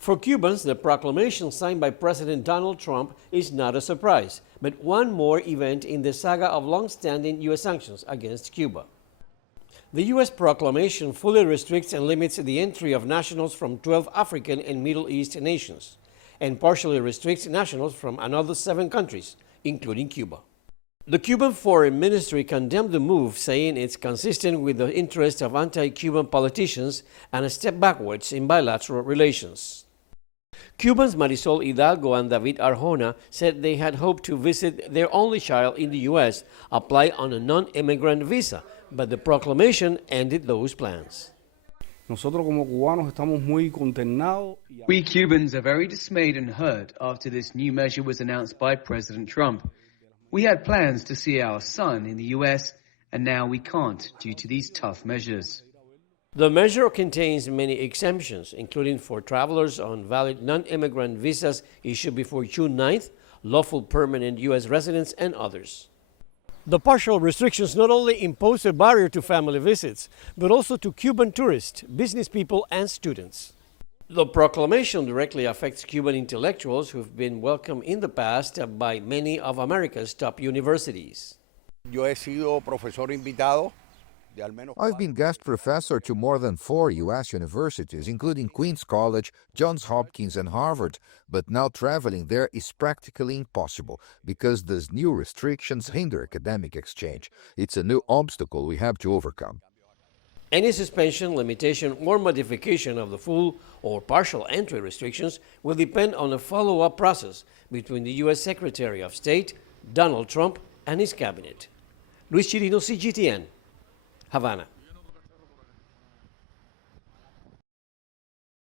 For Cubans, the proclamation signed by President Donald Trump is not a surprise, but one more event in the saga of long-standing U.S. sanctions against Cuba. The U.S. proclamation fully restricts and limits the entry of nationals from 12 African and Middle East nations, and partially restricts nationals from another 7 countries, including Cuba. The Cuban Foreign Ministry condemned the move, saying it's consistent with the interests of anti-Cuban politicians and a step backwards in bilateral relations. Cubans Marisol Hidalgo and David Arjona said they had hoped to visit their only child in the U.S., apply on a non-immigrant visa, but the proclamation ended those plans. Nosotros como cubanos estamos muy consternados. We Cubans are very dismayed and hurt after this new measure was announced by President Trump. We had plans to see our son in the U.S., and now we can't due to these tough measures. The measure contains many exemptions, including for travelers on valid non-immigrant visas issued before June 9th, lawful permanent U.S. residents, and others. The partial restrictions not only impose a barrier to family visits, but also to Cuban tourists, business people, and students. The proclamation directly affects Cuban intellectuals who've been welcomed in the past by many of America's top universities. Yo he sido profesor invitado. I've been guest professor to more than 4 U.S. universities, including Queens College, Johns Hopkins, and Harvard, but now traveling there is practically impossible because these new restrictions hinder academic exchange. It's a new obstacle we have to overcome. Any suspension, limitation, or modification of the full or partial entry restrictions will depend on a follow-up process between the U.S. Secretary of State, Donald Trump, and his cabinet. Luis Chirino, CGTN, Havana.